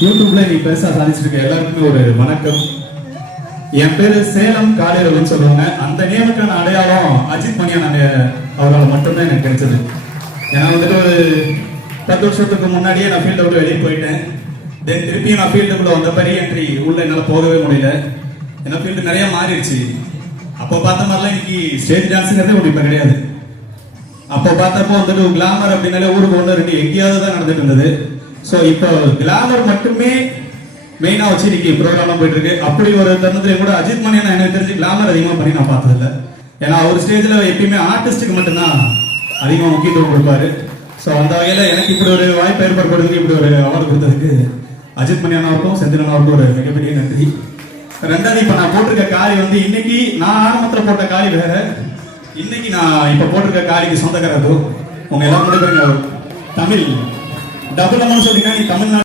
யூடியூப்ல நீ பெருசா சாதிச்சிருக்க எல்லாருக்குமே ஒரு வணக்கம். என் பேரு சேலம் காளியரவன் சொல்லுவாங்க. அந்த நேமுக்கான அடையாளம் அஜித் மணியன் அவரால் மட்டும்தான் எனக்கு கிடைச்சது. ஏன்னா வந்துட்டு ஒரு 10 வருஷத்துக்கு முன்னாடியே நான் ஃபீல்டை விட்டு வெளியே போயிட்டேன். தென் திருப்பியும் நான் ஃபீல்டுக்குள்ள வந்தப்ப ரீஎன்ட்ரி உள்ள என்னால் போகவே முடியல. ஏன்னா ஃபீல்டு நிறைய மாறிடுச்சு. அப்போ பார்த்த மாதிரிலாம் இன்னைக்கு ஸ்டேஜ் டான்ஸுங்கிறதே ஒன்று இப்போ கிடையாது. அப்போ பார்த்தப்போ வந்துட்டு கிளாமர் அப்படின்னாலே ஊருக்கு ஒன்று ரெண்டு எங்கேயாவது தான் நடந்துட்டு இருந்தது. ஸோ இப்போ கிளாமர் மட்டுமே மெயினாக வச்சு இன்னைக்கு ப்ரோக்ராம்லாம் போயிட்டு இருக்கு. அப்படி ஒரு தருணத்துல கூட அஜித் மணியன் எனக்கு தெரிஞ்சு கிளாமர் அதிகமாக பண்ணி நான் பார்த்ததில்லை. ஏன்னா அவர் ஸ்டேஜில் எப்பயுமே ஆர்டிஸ்டுக்கு மட்டும்தான் அதிகமாக முக்கியத்துவம் கொடுப்பாரு. ஸோ அந்த வகையில் எனக்கு இப்படி ஒரு வாய்ப்பு ஏற்படுறதுக்கு இப்படி ஒரு அவார்டு கொடுத்ததுக்கு அஜித் மணியன் அவருக்கும் செந்திலன் அவருக்கும் ஒரு மிகப்பெரிய நன்றி. ரெண்டாவது இப்போ நான் போட்டிருக்க காலி வந்து இன்னைக்கு நான் ஆரம்பத்தில் போட்ட காலி வேற, இன்னைக்கு நான் இப்போ போட்டிருக்க காலிக்கு சொந்தக்காரதோ உங்க எல்லாரும் தமிழ் டபுள் அமௌண்ட் சொல்லிங்கன்னா நீ தமிழ்நாடு